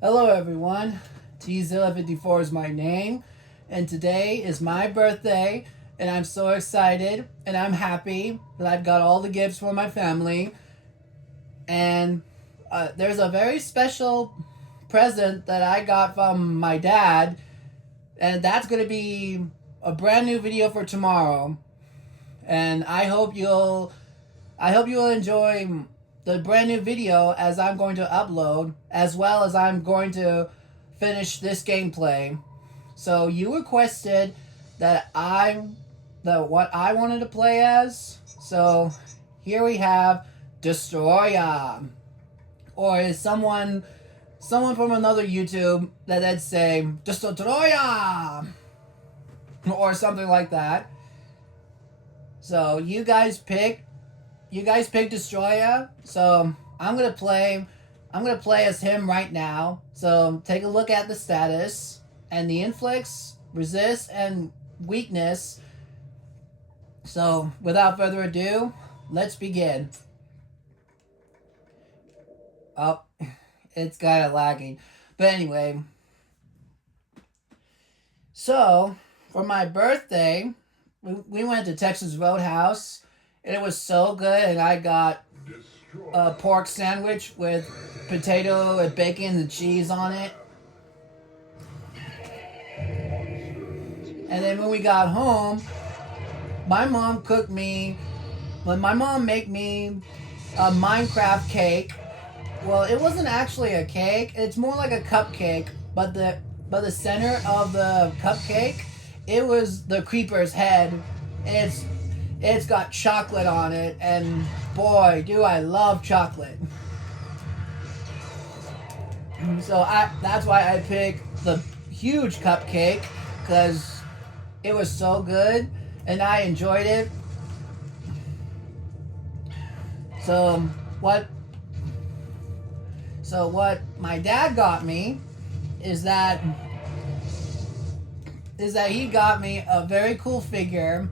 Hello everyone, Tzilla54 is my name, and today is my birthday, and I'm so excited, and I'm happy that I've got all the gifts for my family, and there's a very special present that I got from my dad, and that's going to be a brand new video for tomorrow, and I hope you'll enjoy the brand new video as I'm going to upload, as well as I'm going to finish this gameplay. So you requested what I wanted to play as. So here we have Destoroyah, or is someone from another YouTube that'd say Destoroyah, or something like that. So you guys pick Destoroyah, so I'm gonna play as him right now. So take a look at the status and the inflicts, resist, and weakness. So without further ado, let's begin. Oh, it's kind of lagging, but anyway. So for my birthday, we went to Texas Roadhouse, and it was so good. And I got a pork sandwich with potato and bacon and cheese on it. And then when we got home, my mom cooked me. When my mom made me a Minecraft cake. Well, it wasn't actually a cake. It's more like a cupcake. But the center of the cupcake, it was the creeper's head. And it's got chocolate on it, and boy, do I love chocolate. So that's why I picked the huge cupcake, because it was so good and I enjoyed it. So what my dad got me is that he got me a very cool figure,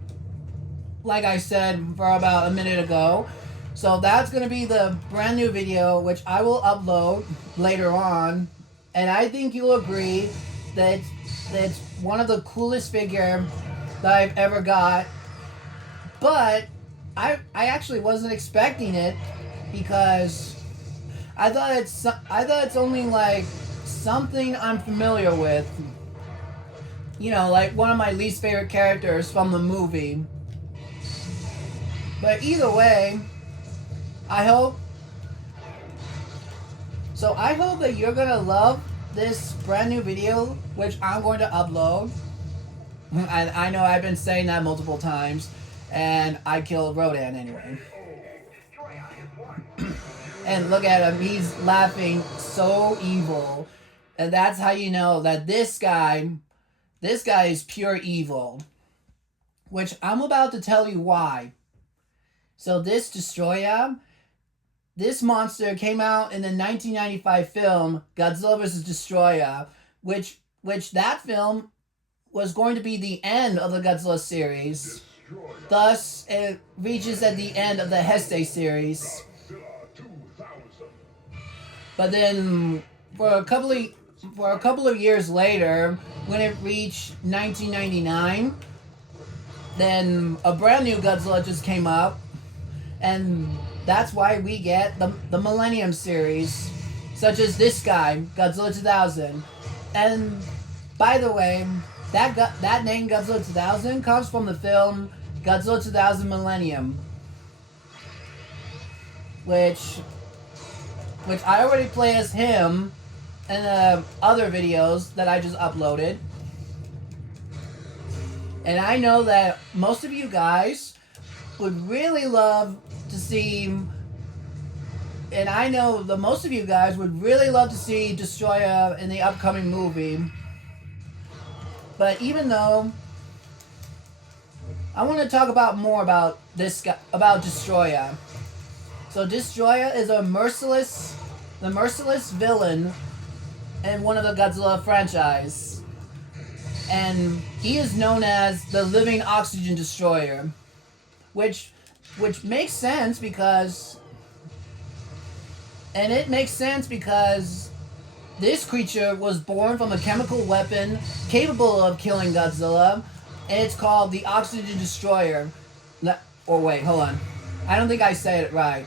like I said for about a minute ago. So that's going to be the brand new video, which I will upload later on. And I think you'll agree that it's one of the coolest figure that I've ever got. But I actually wasn't expecting it, because I thought it's only like something I'm familiar with. You know, like one of my least favorite characters from the movie. But either way, I hope that you're gonna love this brand new video, which I'm going to upload. And I know I've been saying that multiple times, and I killed Rodan anyway. And look at him, he's laughing so evil. And that's how you know that this guy is pure evil. Which I'm about to tell you why. So this Destoroyah, this monster came out in the 1995 film Godzilla vs. Destoroyah, which that film was going to be the end of the Godzilla series. Thus, it reaches at the end of the Heste series. But then, for a couple of years later, when it reached 1999, then a brand new Godzilla just came up. And that's why we get the Millennium series, such as this guy, Godzilla 2000. And by the way, that name Godzilla 2000 comes from the film Godzilla 2000 Millennium, which I already play as him in other videos that I just uploaded. And I know that most of you guys would really love to see, and I know that most of you guys would really love to see Destoroyah in the upcoming movie. But even though, I want to talk more about this guy, about Destoroyah. So Destoroyah is the merciless villain in one of the Godzilla franchise. And he is known as the living oxygen destroyer. Which makes sense because This creature was born from a chemical weapon capable of killing Godzilla, and it's called the Oxygen Destroyer. Or wait, hold on. I don't think I said it right,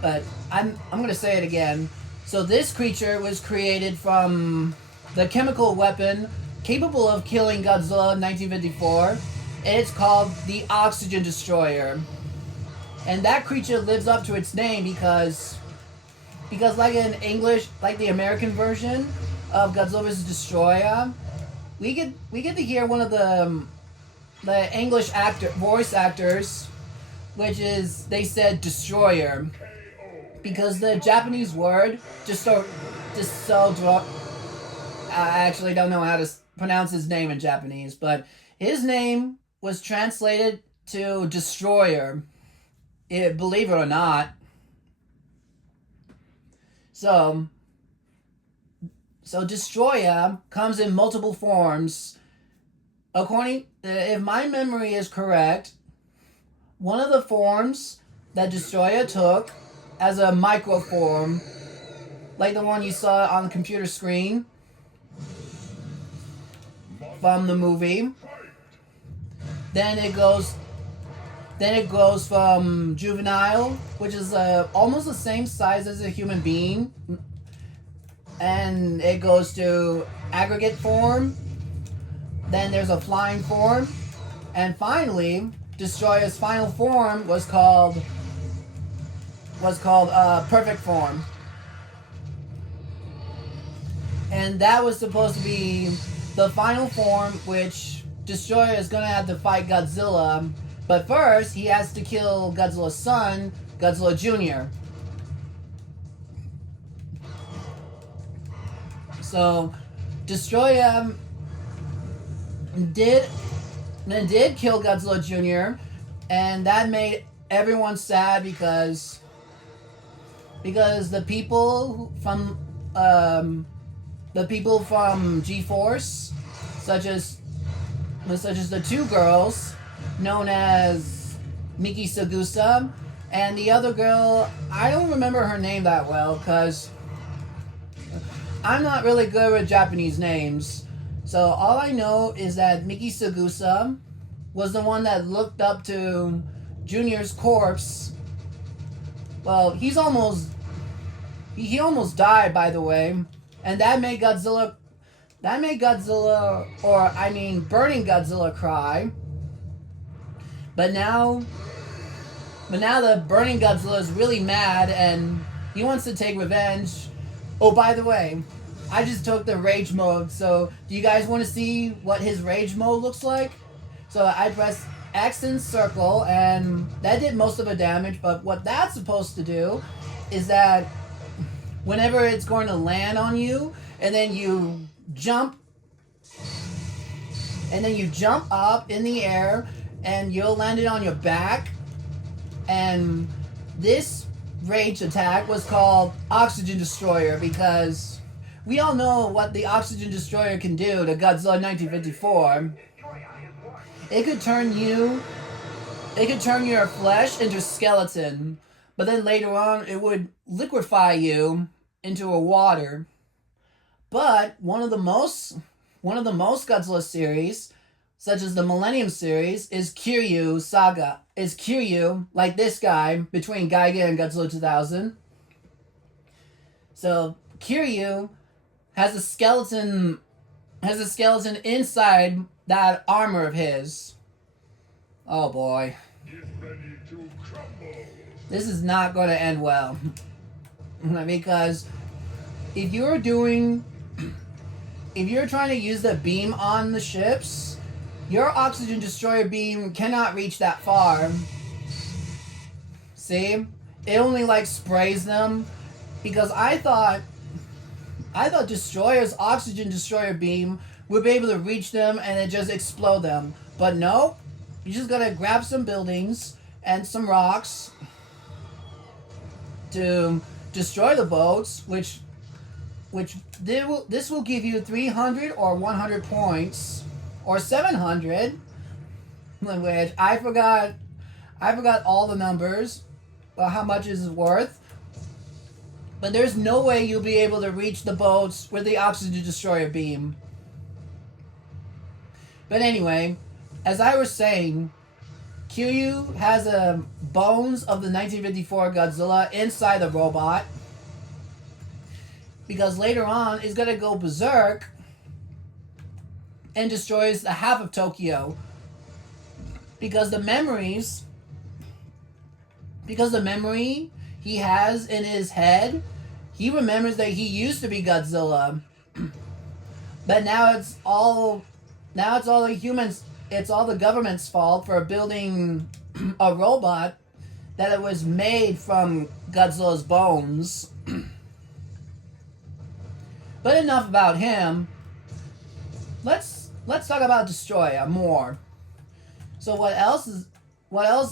but I'm gonna say it again. So this creature was created from the chemical weapon capable of killing Godzilla in 1954, and it's called the Oxygen Destroyer. And that creature lives up to its name because like in English, like the American version of Godzilla vs. Destoroyah, we get to hear one of the English voice actors, which is, they said destroyer, because the Japanese word I actually don't know how to pronounce his name in Japanese, but his name was translated to destroyer. Believe it or not. So Destoroyah comes in multiple forms. If my memory is correct, one of the forms that Destoroyah took as a microform, like the one you saw on the computer screen from the movie, then it goes from juvenile, which is almost the same size as a human being, and it goes to aggregate form. Then there's a flying form, and finally, Destoroyah's final form was called perfect form, and that was supposed to be the final form, which Destoroyah is gonna have to fight Godzilla. But first, he has to kill Godzilla's son, Godzilla Jr. So, Destoroyah did kill Godzilla Jr., and that made everyone sad because the people from G-Force, such as the two girls known as Miki Sagusa, and the other girl, I don't remember her name that well because I'm not really good with Japanese names. So all I know is that Miki Sagusa was the one that looked up to Junior's corpse. Well, he almost died, by the way, and that made burning Godzilla cry. But now the burning Godzilla is really mad and he wants to take revenge. Oh, by the way, I just took the rage mode, so do you guys want to see what his rage mode looks like? So I pressed X and circle, and that did most of the damage, but what that's supposed to do is that whenever it's going to land on you, and then you jump up in the air, and you'll land it on your back, and this rage attack was called Oxygen Destroyer because we all know what the Oxygen Destroyer can do to Godzilla 1954. It could turn your flesh into skeleton, but then later on it would liquefy you into a water. But one of the most Godzilla series, such as the Millennium series, is Kiryu Saga. Is Kiryu, like this guy, between Giga and Godzilla 2000. So Kiryu has a skeleton inside that armor of his. Oh boy. This is not going to end well. Because if you're trying to use the beam on the ships, your Oxygen Destroyer beam cannot reach that far. See? It only sprays them. Because I thought Destroyer's Oxygen Destroyer beam would be able to reach them and it just explode them. But no, you just gotta grab some buildings and some rocks to destroy the boats, which this will give you 300 or 100 points, or 700, which I forgot all the numbers, how much is it worth. But there's no way you'll be able to reach the boats with the oxygen destroyer beam. But anyway, as I was saying, Kiryu has bones of the 1954 Godzilla inside the robot. Because later on, it's going to go berserk and destroys the half of Tokyo. Because the memory he has in his head, he remembers that he used to be Godzilla. But now it's all the humans, it's all the government's fault for building a robot that it was made from Godzilla's bones. But enough about him. Let's talk about Destoroyah more. So what else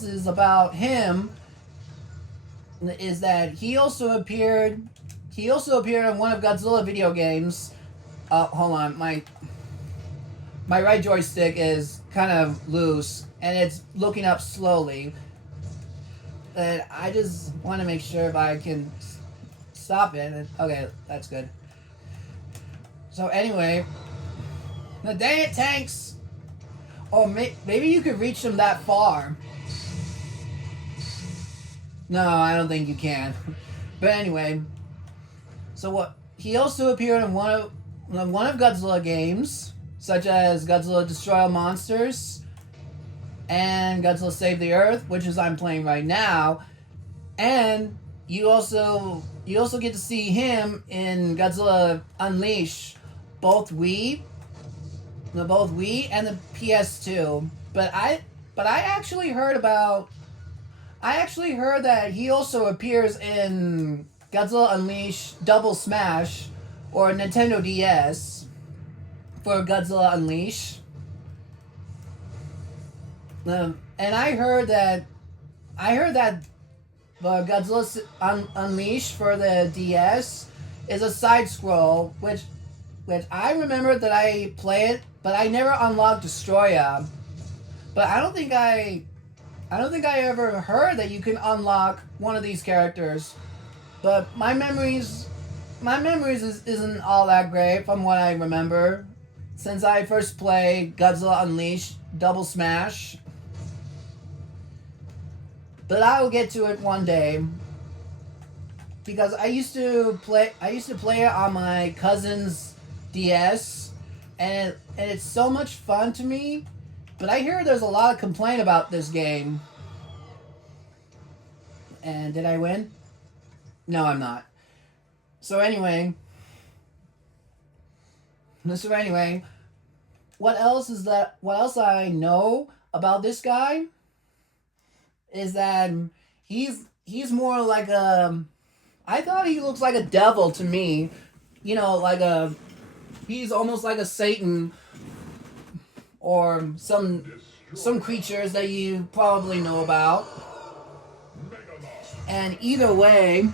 is about him is that he also appeared in one of Godzilla video games. Hold on, my right joystick is kind of loose and it's looking up slowly. And I just want to make sure if I can stop it. Okay, that's good. So anyway, now dang it, tanks! Oh, maybe you could reach them that far. No, I don't think you can. But anyway, so what? He also appeared in one of Godzilla games, such as Godzilla Destroy All Monsters and Godzilla Save the Earth, which is I'm playing right now, and you also get to see him in Godzilla Unleash, both Wii and the PS2. But I actually heard that he also appears in Godzilla Unleash Double Smash or Nintendo DS for Godzilla Unleash. And I heard that the Godzilla Unleash for the DS is a side scroll, which I remember that I play it, but I never unlocked Destoroyah. But I don't think I ever heard that you can unlock one of these characters. But my memories isn't all that great from what I remember since I first played Godzilla Unleashed Double Smash. But I will get to it one day because I used to play it on my cousin's DS, and it's so much fun to me. But I hear there's a lot of complaint about this game. And did I win? No, I'm not. So anyway, what else I know about this guy is that he's more like I thought he looks like a devil to me. You know, he's almost like a Satan or some creatures that you probably know about. And either way,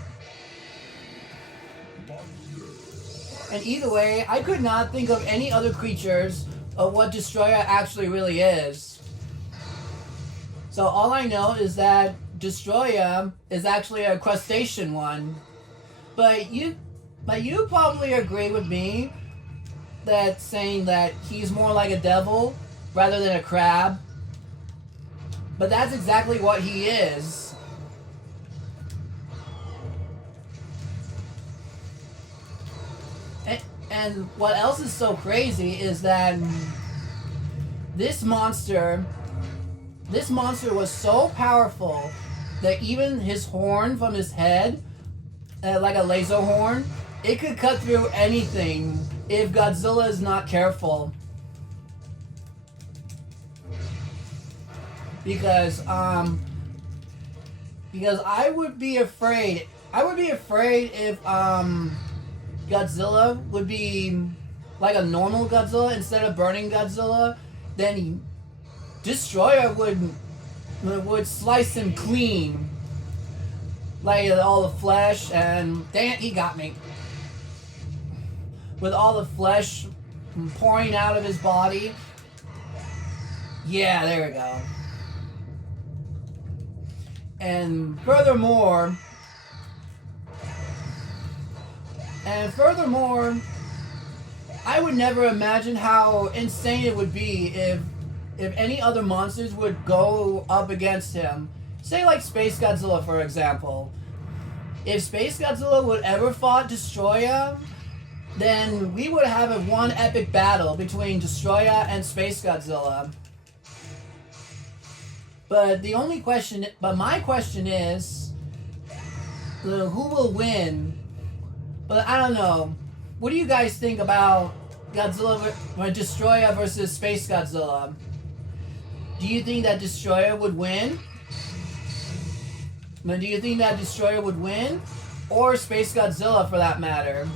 I could not think of any other creatures of what Destoroyah actually really is. So all I know is that Destoroyah is actually a crustacean one. But you probably agree with me that saying that he's more like a devil rather than a crab. But that's exactly what he is. And what else is so crazy is that this monster was so powerful that even his horn from his head, like a laser horn, it could cut through anything if Godzilla is not careful. Because I would be afraid if Godzilla would be like a normal Godzilla instead of burning Godzilla, then Destoroyah would slice him clean, like all the flesh, and dang it, he got me. With all the flesh pouring out of his body. Yeah, there we go. And furthermore, And furthermore, I would never imagine how insane it would be if any other monsters would go up against him. Say like Space Godzilla, for example. If Space Godzilla would ever fought Destoroyah, then we would have a one epic battle between Destoroyah and Space Godzilla. But my question is, who will win? But I don't know. What do you guys think about Destoroyah versus Space Godzilla? Do you think that Destoroyah would win? Do you think that Destoroyah would win? Or Space Godzilla, for that matter?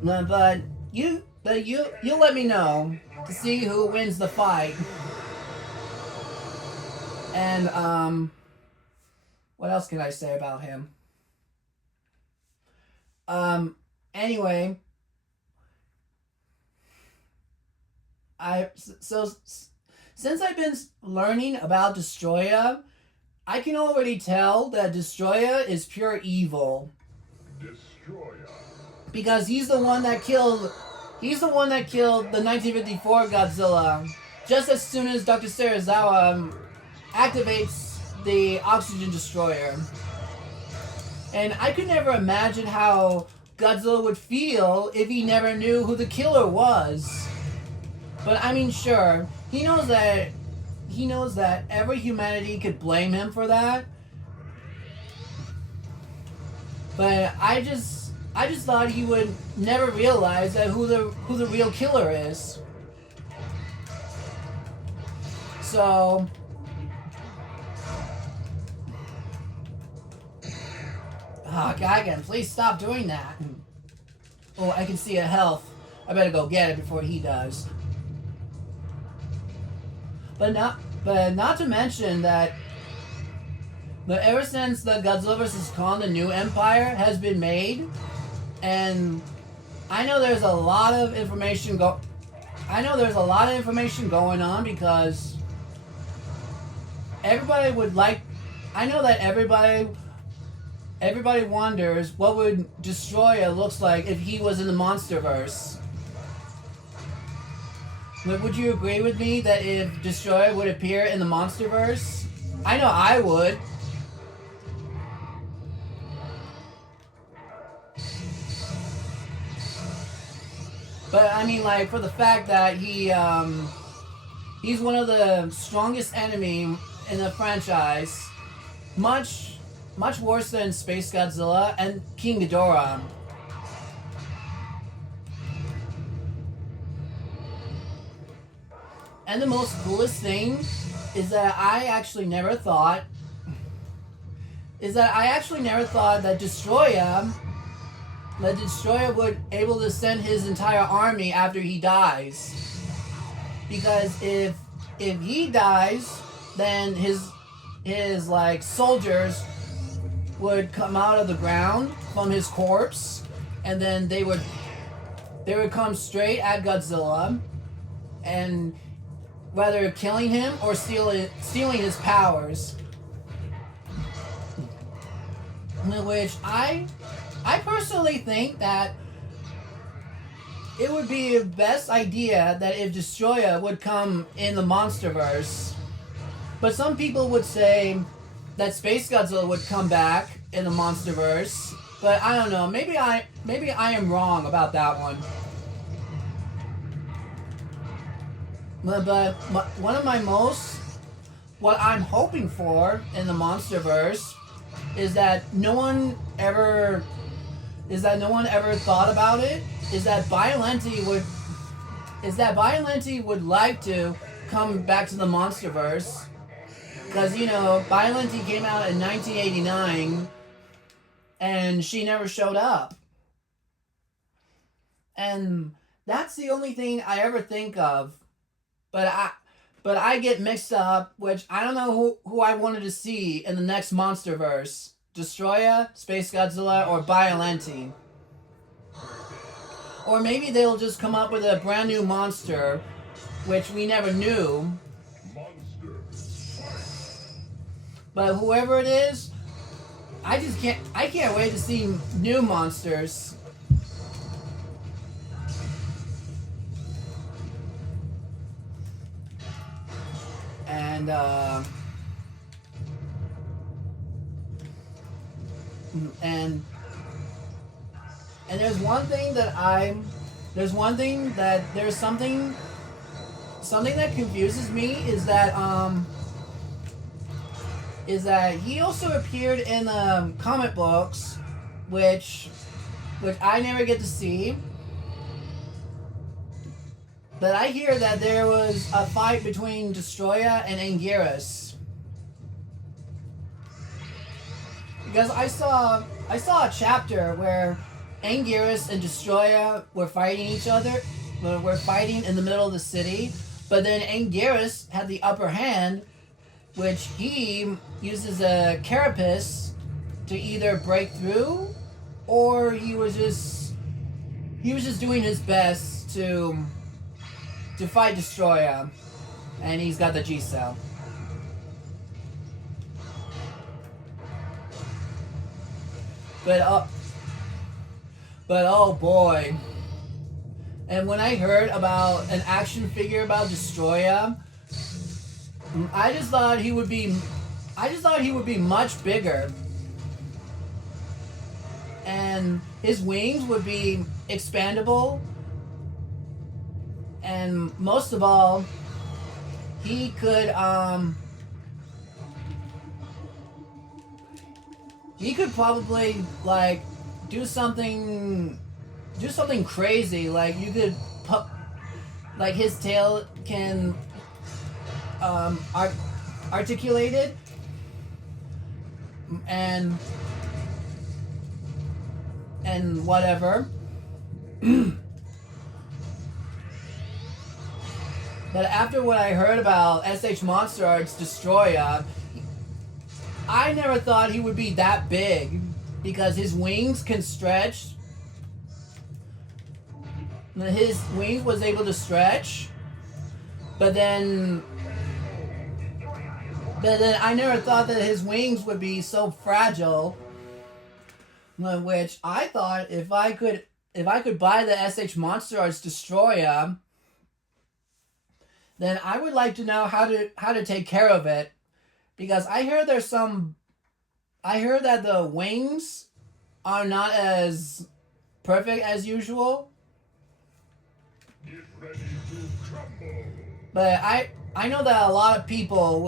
But you'll let me know to see who wins the fight. And what else can I say about him? Anyway, since I've been learning about Destoroyah, I can already tell that Destoroyah is pure evil. Destoroyah. Because he's the one that killed the 1954 Godzilla. Just as soon as Dr. Serizawa activates the oxygen destroyer. And I could never imagine how Godzilla would feel if he never knew who the killer was. But I mean, sure, he knows that every humanity could blame him for that. But I just thought he would never realize that who the real killer is. So oh, Geigen, please stop doing that. Oh, I can see a health. I better go get it before he does. But not to mention that ever since the Godzilla vs. Kong, the new Empire, has been made, and I know there's a lot of information going on because everybody would like. I know that everybody wonders what would Destoroyah looks like if he was in the MonsterVerse. But would you agree with me that if Destoroyah would appear in the MonsterVerse? I know I would. But I mean, like, for the fact that he's one of the strongest enemy in the franchise, much worse than Space Godzilla and King Ghidorah. And the most coolest thing is that I actually never thought that Destoroyah would able to send his entire army after he dies. Because if he dies, then his like soldiers would come out of the ground from his corpse, and then they would come straight at Godzilla, and whether killing him or stealing his powers. Which I personally think that it would be the best idea that if Destoroyah would come in the MonsterVerse. But some people would say that Space Godzilla would come back in the MonsterVerse. But I don't know. Maybe I am wrong about that one. But what I'm hoping for in the MonsterVerse is that no one ever thought about it. Is that Biollante would like to come back to the MonsterVerse, because Biollante came out in 1989, and she never showed up. And that's the only thing I ever think of. But I get mixed up, which I don't know who I wanted to see in the next MonsterVerse. Destoroyah, Space Godzilla, or Biollante. Or maybe they'll just come up with a brand new monster, which we never knew. But whoever it is, I can't wait to see new monsters. And and and there's one thing that there's something that confuses me is that he also appeared in comic books, which I never get to see. But I hear that there was a fight between Destoroyah and Anguirus. Because I saw a chapter where Anguirus and Destoroyah were fighting each other. Were fighting in the middle of the city. But then Anguirus had the upper hand, which he uses a carapace to either break through, or he was just doing his best to fight Destoroyah, and he's got the G-cell. But oh boy. And when I heard about an action figure about Destoroyah, I just thought he would be much bigger. And his wings would be expandable. And most of all, he could probably like do something crazy. Like you could like his tail can articulated and whatever. But after what I heard about SH Monster Arts Destoroyah, I never thought he would be that big because his wings can stretch. His wings was able to stretch, but then I never thought that his wings would be so fragile. Which I thought if I could buy the SH Monster Arts Destoroyah, then I would like to know how to take care of it, because I heard that the wings are not as perfect as usual. Get ready to crumble. But I know that a lot of people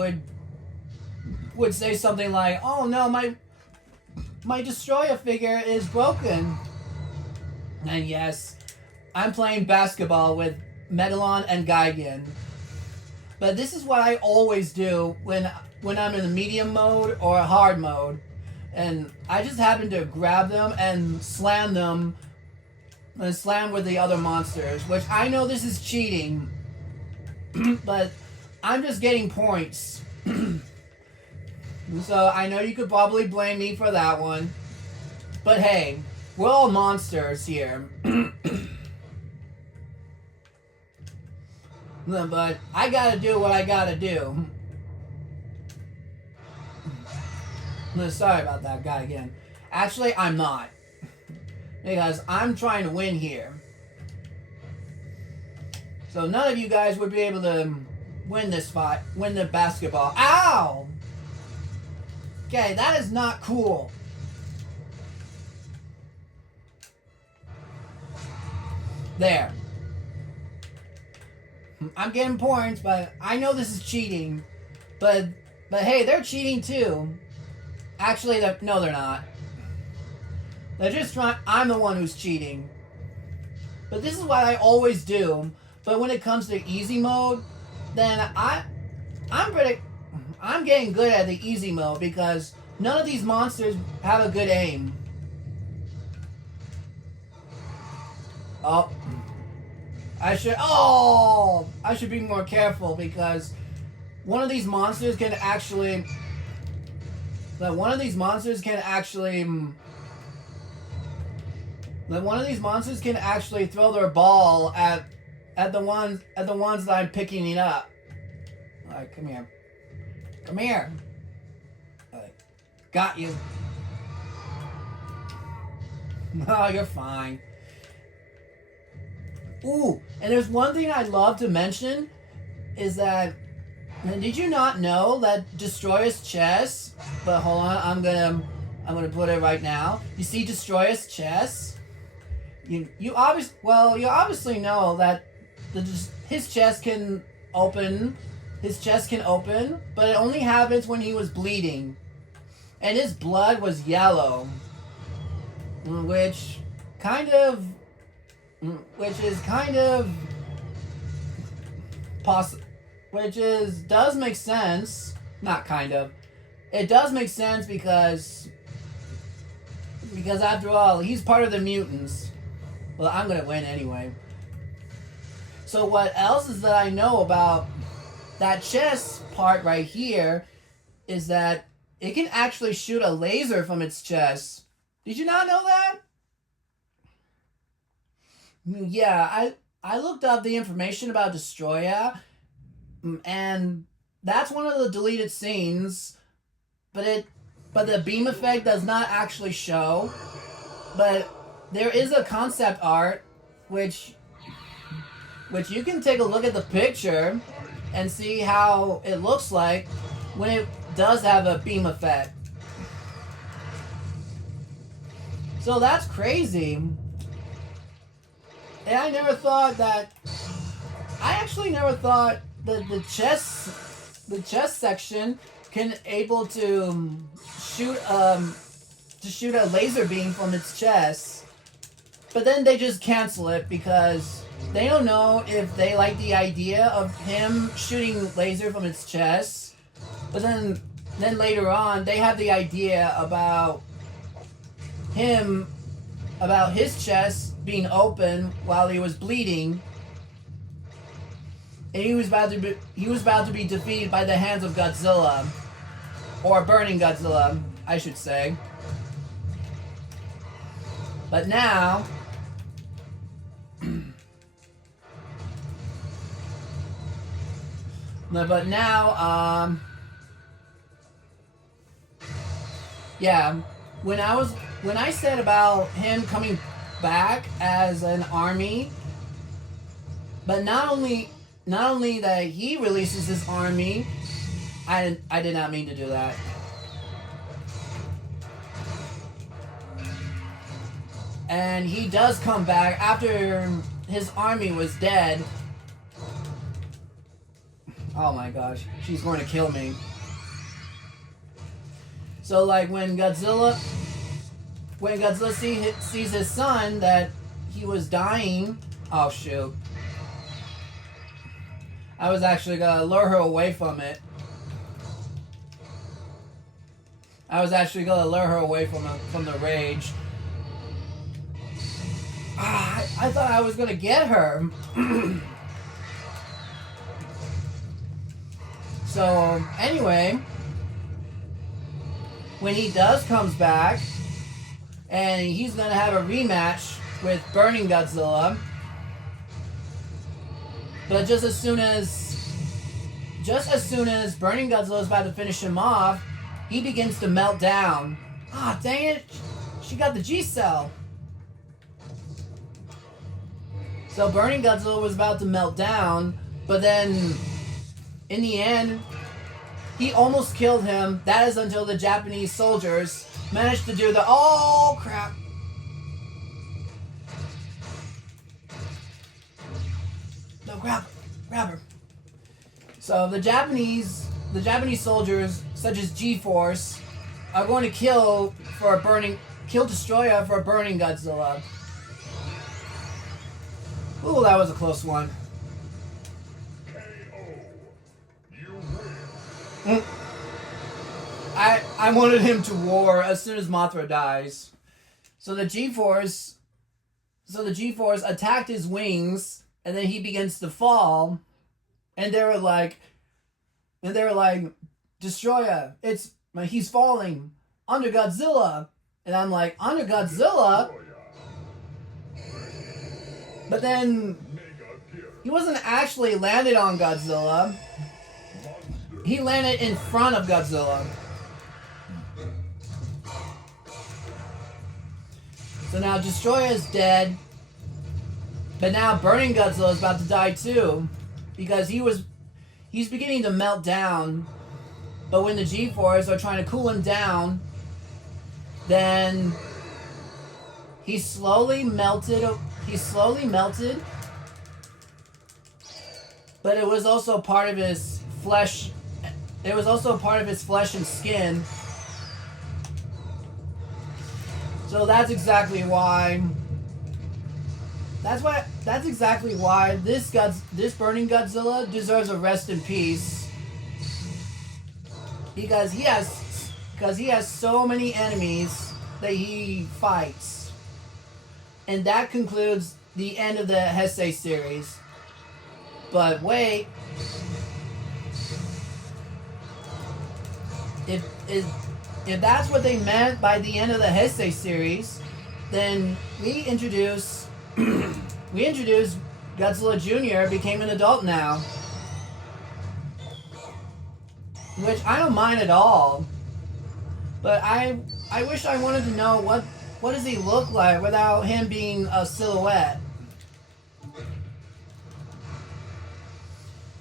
would say something like, "Oh no, my Destoroyah figure is broken." And yes, I'm playing basketball with Medalon and Gigan. But this is what I always do when I'm in the medium mode or hard mode. And I just happen to grab them and slam them and slam with the other monsters. Which I know this is cheating. But I'm just getting points. So I know you could probably blame me for that one. But hey, we're all monsters here. But I gotta do what I gotta do. Sorry about that guy again. Actually, I'm not. Because I'm trying to win here. So none of you guys would be able to win this fight, win the basketball. Ow! Okay, that is not cool. There. I'm getting points, but I know this is cheating. But hey, they're cheating too. Actually, no, they're not. They're just trying. I'm the one who's cheating. But this is what I always do. But when it comes to easy mode, then I'm getting good at the easy mode because none of these monsters have a good aim. Oh. I should be more careful because one of these monsters can actually throw their ball at the ones that I'm picking up. Alright, come here. Alright. Got you. Oh, you're fine. Ooh, and there's one thing I'd love to mention is that, did you not know that Destoroyah's chest? But hold on, I'm gonna put it right now. You see Destoroyah's chest? You obviously know that his chest can open. His chest can open, but it only happens when he was bleeding, and his blood was yellow, which does make sense. Not kind of. It does make sense because after all, he's part of the mutants. Well, I'm gonna win anyway. So what else is that I know about that chest part right here is that it can actually shoot a laser from its chest. Did you not know that? Yeah, I looked up the information about Destoroyah, and that's one of the deleted scenes, but the beam effect does not actually show. But there is a concept art which you can take a look at the picture and see how it looks like when it does have a beam effect. So that's crazy. And I actually never thought that the chest section can able to shoot a laser beam from its chest. But then they just cancel it because they don't know if they like the idea of him shooting laser from its chest. But then later on, they have the idea about his chest being open while he was bleeding, and he was about to be defeated by the hands of Godzilla, or burning Godzilla, I should say. But now, yeah, when I said about him coming back as an army, but not only that he releases his army, I did not mean to do that. And he does come back after his army was dead. Oh my gosh, she's going to kill me. So like when Godzilla sees his son that he was dying, oh shoot. I was actually gonna lure her away from it. I was actually gonna lure her away from the rage. I thought I was gonna get her. So anyway, when he comes back, and he's gonna have a rematch with Burning Godzilla. But just as soon as Burning Godzilla is about to finish him off, he begins to melt down. Ah, dang it! She got the G-Cell. So Burning Godzilla was about to melt down, but then in the end, he almost killed him. That is until the Japanese soldiers managed to do the... Oh, crap. No, grab her. So the Japanese soldiers, such as G-Force, are going to kill Destoroyah for burning Godzilla. Ooh, that was a close one. I wanted him to war as soon as Mothra dies. So the G-Force attacked his wings, and then he begins to fall, and they were like, Destoroyah, he's falling under Godzilla, and I'm like, under Godzilla? But then he wasn't actually landed on Godzilla. He landed in front of Godzilla. So now Destoroyah is dead. But now Burning Godzilla is about to die too. Because he's beginning to melt down. But when the G-Force are trying to cool him down, then he slowly melted. But it was also part of his flesh. It was also part of his flesh and skin. So that's exactly why. That's exactly why this Burning Godzilla deserves a rest in peace. Because he has so many enemies that he fights. And that concludes the end of the Heisei series. But wait. If that's what they meant by the end of the Heisei series, then we introduce Godzilla Jr. became an adult now. Which I don't mind at all. But I wish I wanted to know what does he look like without him being a silhouette.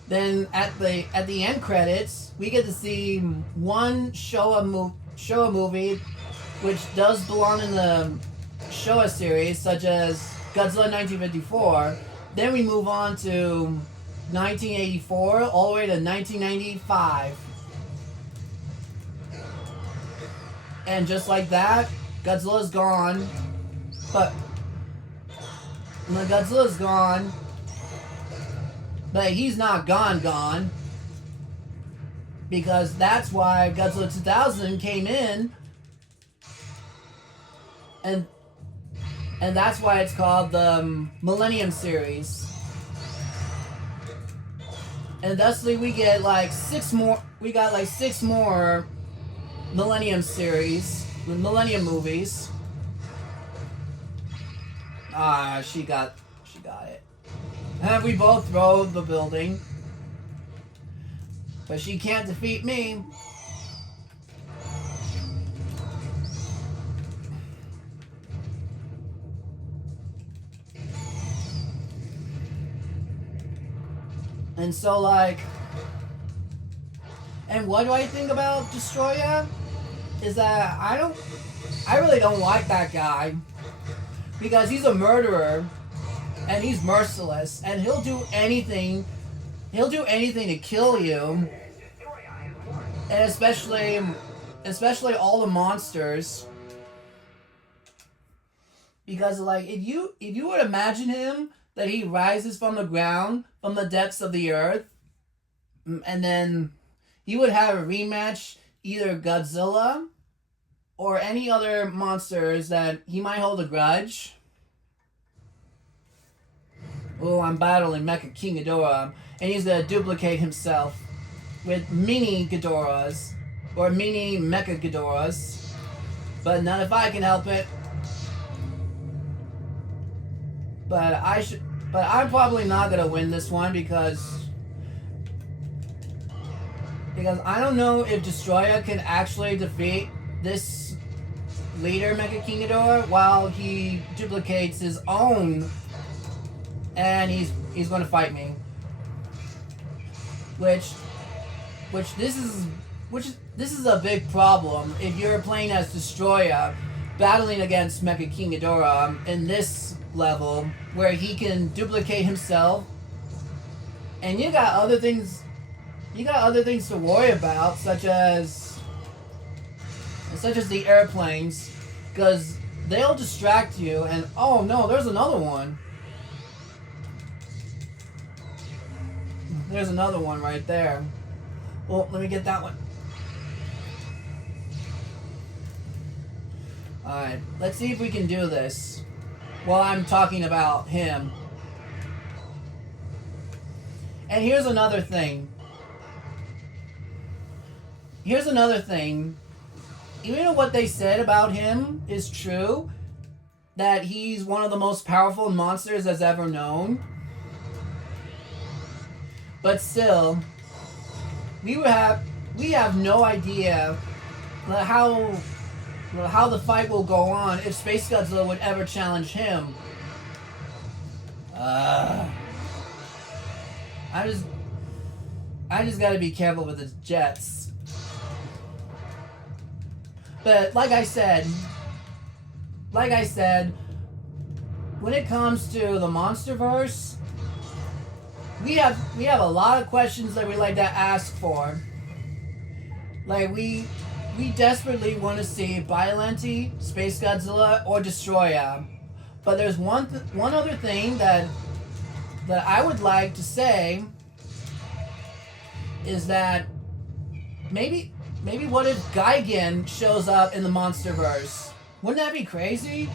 Then at the end credits, we get to see one Showa movie, which does belong in the Showa series, such as Godzilla 1954. Then we move on to 1984 all the way to 1995. And just like that, Godzilla's gone. But Godzilla's gone. But he's not gone. Because that's why Godzilla 2000 came in. And that's why it's called the Millennium Series. And thusly we get like six more Millennium Series, Millennium movies. She got it. And we both rode the building. But she can't defeat me. And so, like... And what do I think about Destoroyah? Is that I really don't like that guy. Because he's a murderer. And he's merciless. And he'll do anything to kill you. And especially all the monsters. Because like if you would imagine him that he rises from the ground, from the depths of the earth, and then he would have a rematch, either Godzilla or any other monsters that he might hold a grudge. Oh, I'm battling Mecha King Ghidorah, and he's gonna duplicate himself with mini Ghidorahs or mini Mecha Ghidorahs, but not if I can help it. But I'm probably not gonna win this one because I don't know if Destoroyah can actually defeat this leader Mecha King Ghidorah while he duplicates his own, and he's going to fight me. Which this is a big problem if you're playing as Destoroyah, battling against Mecha King Ghidorah in this level where he can duplicate himself, and you got other things to worry about, such as the airplanes, because they'll distract you. And oh no, there's another one. There's another one right there. Well, let me get that one. Alright, let's see if we can do this while I'm talking about him. And here's another thing. Even if what they said about him is true, that he's one of the most powerful monsters as ever known, but still, we have no idea how how the fight will go on if Space Godzilla would ever challenge him. I just gotta be careful with the jets. But like I said, when it comes to the MonsterVerse, we have a lot of questions that we like to ask for. Like we desperately want to see Biollante, Space Godzilla, or Destoroyah. But there's one other thing that I would like to say is that maybe what if Gigan shows up in the MonsterVerse? Wouldn't that be crazy?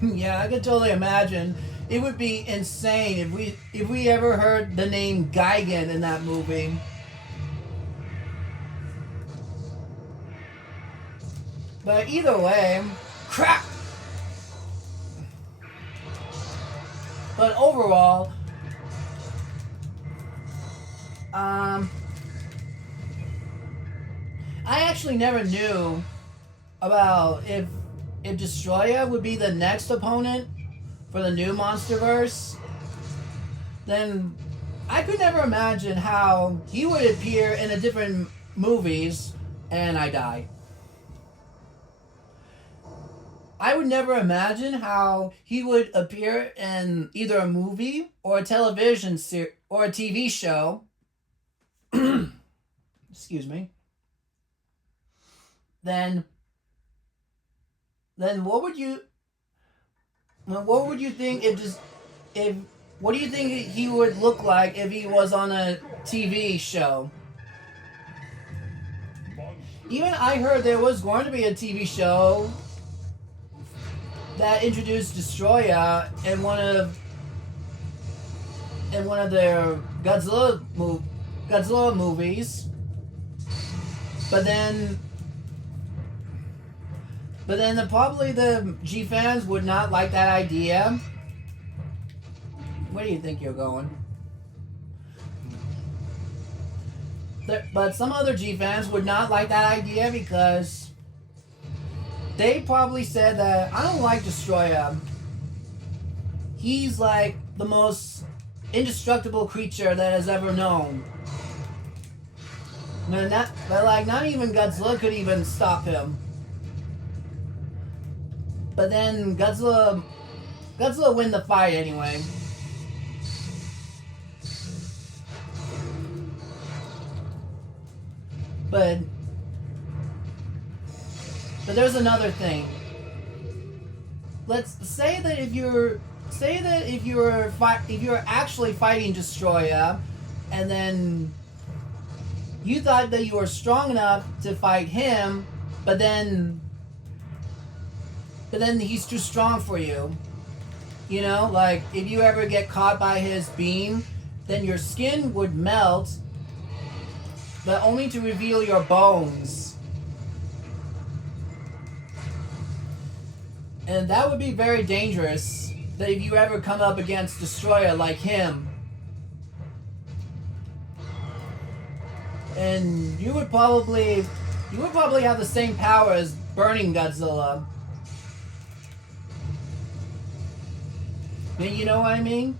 Yeah, I could totally imagine. It would be insane if we ever heard the name Gigan in that movie. But either way, crap. But overall, I actually never knew about if Destoroyah would be the next opponent for the new MonsterVerse. Then I could never imagine how he would appear in the different movies, and I die. I would never imagine how he would appear in either a movie or a television series or a TV show. Excuse me. Then what would you think what do you think he would look like if he was on a TV show? Even I heard there was going to be a TV show that introduced Destoroyah in one of their Godzilla movies, but then probably the G fans would not like that idea. Where do you think you're going? But some other G fans would not like that idea because they probably said that I don't like Destoroyah. He's like the most indestructible creature that has ever known. Not even Godzilla could even stop him. But then Godzilla win the fight anyway. But there's another thing. Let's say that if you're actually fighting Destoroyah, and then you thought that you were strong enough to fight him, but then he's too strong for you. You know, like if you ever get caught by his beam, then your skin would melt, but only to reveal your bones. And that would be very dangerous, that if you ever come up against Destoroyah like him. And you would probably have the same power as Burning Godzilla. You know what I mean?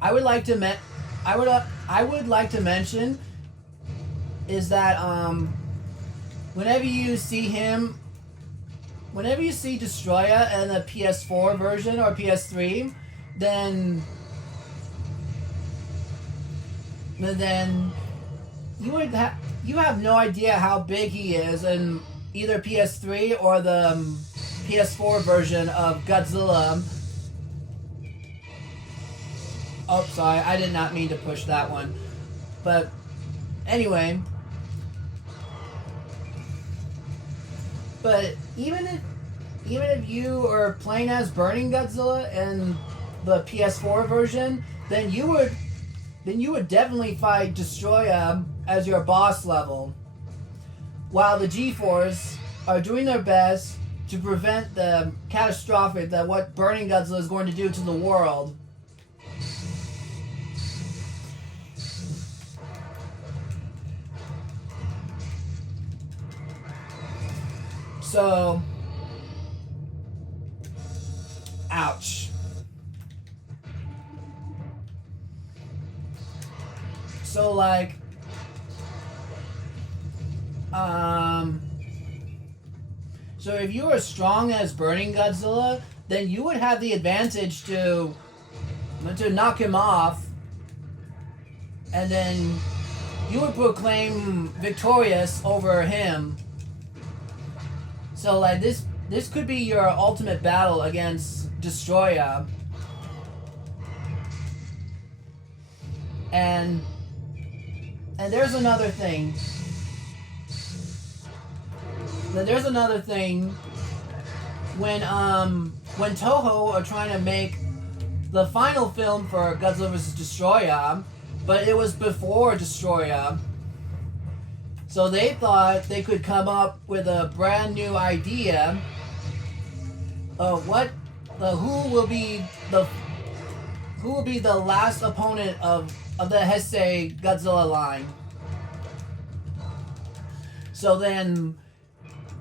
I would like to mention is that whenever you see Destoroyah in the PS4 version or PS3, then you have no idea how big he is in either PS3 or the PS4 version of Godzilla. Oh, sorry, I did not mean to push that one. But anyway, but even if you are playing as Burning Godzilla in the PS4 version, then you would definitely fight Destoroyah as your boss level. While the G-Force are doing their best to prevent the catastrophic that what Burning Godzilla is going to do to the world. So, ouch. So like, so if you were as strong as Burning Godzilla, then you would have the advantage to knock him off, and then you would proclaim victorious over him. So like this could be your ultimate battle against Destoroyah. And there's another thing. There's another thing when Toho are trying to make the final film for Godzilla vs. Destoroyah, but it was before Destoroyah. So they thought they could come up with a brand new idea of who will be the last opponent of the Heisei Godzilla line. So then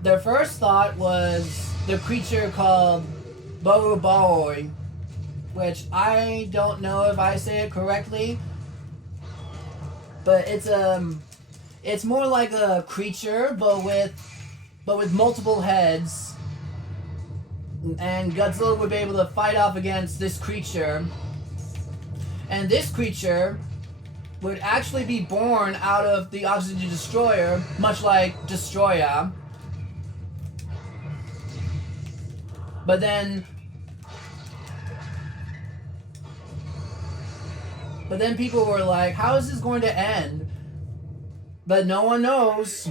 their first thought was the creature called Boroboi, which I don't know if I say it correctly, but it's more like a creature, but with multiple heads, and Godzilla would be able to fight off against this creature, and this creature would actually be born out of the Oxygen Destroyer, much like Destoroyah. But then people were like, how is this going to end? But no one knows.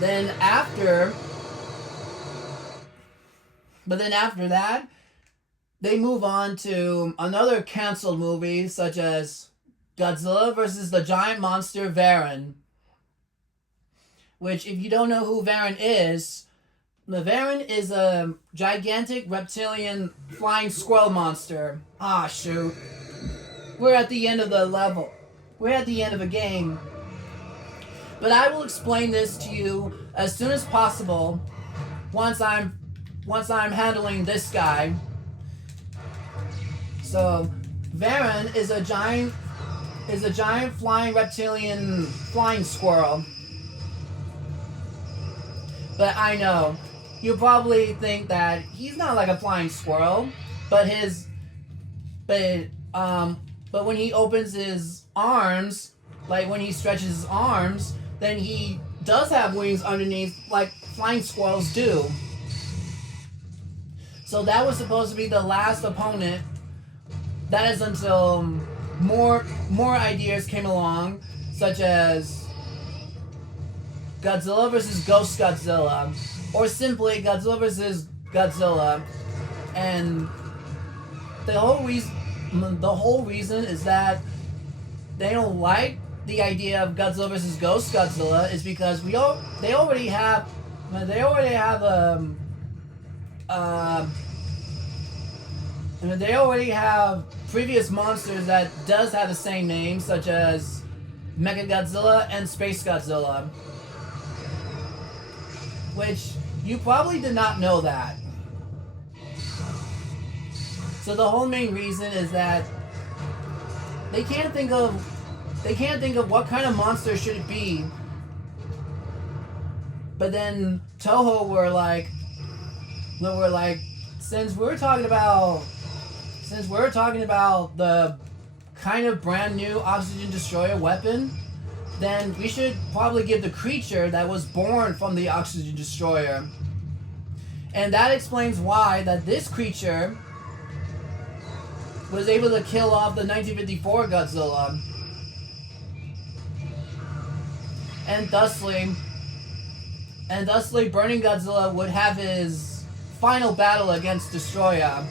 Then after that, they move on to another canceled movie such as Godzilla vs. the Giant Monster Varan. Which, if you don't know who Varan is, the Varan is a gigantic reptilian flying squirrel monster. Ah, shoot. We're at the end of the level. We're at the end of a game. But I will explain this to you as soon as possible once I'm handling this guy. So, Varan is a giant flying reptilian flying squirrel. But I know you probably think that he's not like a flying squirrel, but when he opens his arms, like when he stretches his arms, then he does have wings underneath like flying squirrels do. So that was supposed to be the last opponent. That is until more ideas came along, such as Godzilla vs. Ghost Godzilla, or simply Godzilla vs. Godzilla. And the whole reason is that they don't like the idea of Godzilla vs. Ghost Godzilla is because they already have previous monsters that does have the same name, such as Mechagodzilla and Space Godzilla. Which you probably did not know that. So the whole main reason is that they can't think of what kind of monster should it be. But then Toho were like, since we're talking about the kind of brand new Oxygen Destroyer weapon, then we should probably give the creature that was born from the Oxygen Destroyer. And that explains why that this creature was able to kill off the 1954 Godzilla. And thusly Burning Godzilla would have his final battle against Destoroyah.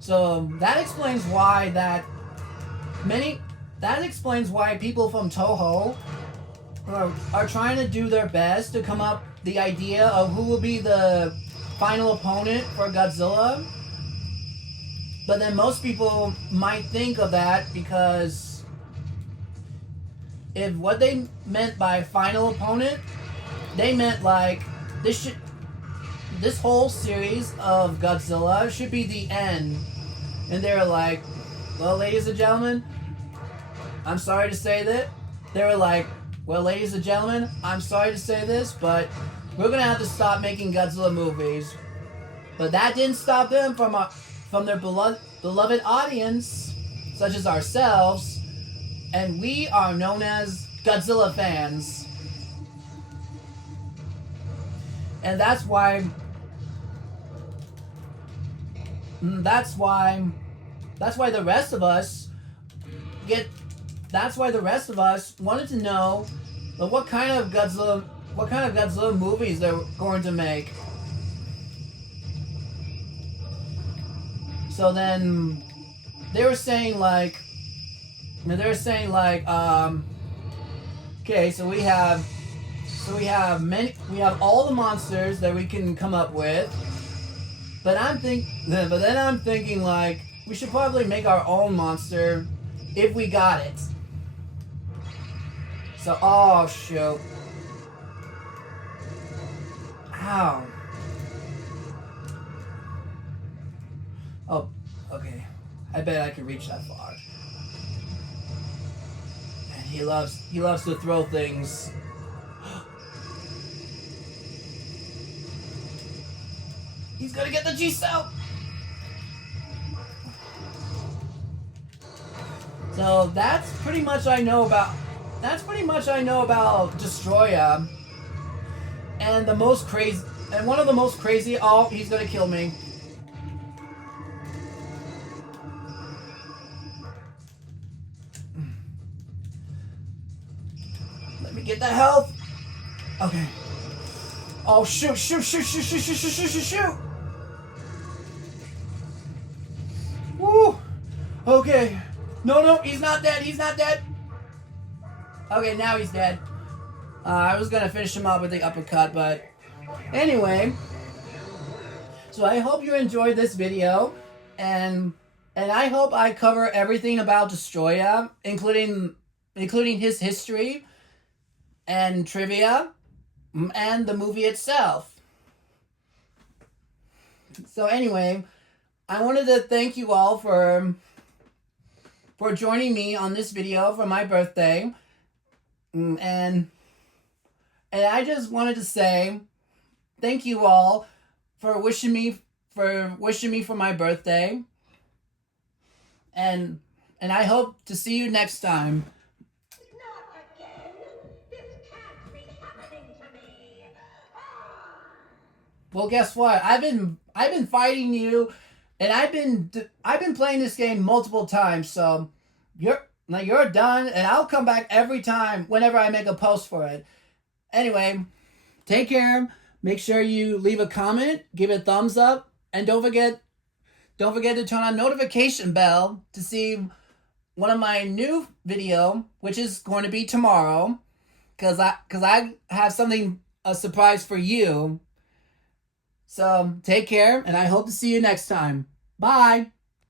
So that explains why that that explains why people from Toho are trying to do their best to come up the idea of who will be the final opponent for Godzilla. But then most people might think of that because if what they meant by final opponent, they meant like this whole series of Godzilla should be the end. And they're like, well, ladies and gentlemen, I'm sorry to say that. They were like, well, ladies and gentlemen, I'm sorry to say this, but we're gonna have to stop making Godzilla movies. But that didn't stop them from their beloved audience, such as ourselves, and we are known as Godzilla fans. And that's why the rest of us wanted to know what kind of Godzilla movies they're going to make. So then they were saying like okay, so we have all the monsters that we can come up with. But then I'm thinking like we should probably make our own monster if we got it. So oh shoot. Ow. Oh, okay. I bet I can reach that far. And he loves to throw things. He's gonna get the G-cell. So that's pretty much I know about Destoroyah. And one of the most crazy. Oh, he's gonna kill me. Let me get that health. Okay. Oh shoot! Woo! Okay. No, he's not dead. Okay, now he's dead. I was gonna finish him off with the uppercut, but anyway. So I hope you enjoyed this video, and I hope I cover everything about Destoroyah, including his history and trivia and the movie itself. So anyway, I wanted to thank you all for joining me on this video for my birthday. And I just wanted to say thank you all for wishing me for my birthday. And I hope to see you next time. Not again. This can't be happening to me. Well, guess what? I've been fighting you, and I've been playing this game multiple times. So you're done, and I'll come back every time whenever I make a post for it. Anyway, take care. Make sure you leave a comment, give it a thumbs up, and don't forget to turn on notification bell to see one of my new video, which is going to be tomorrow, because I have a surprise for you. So take care, and I hope to see you next time. Bye.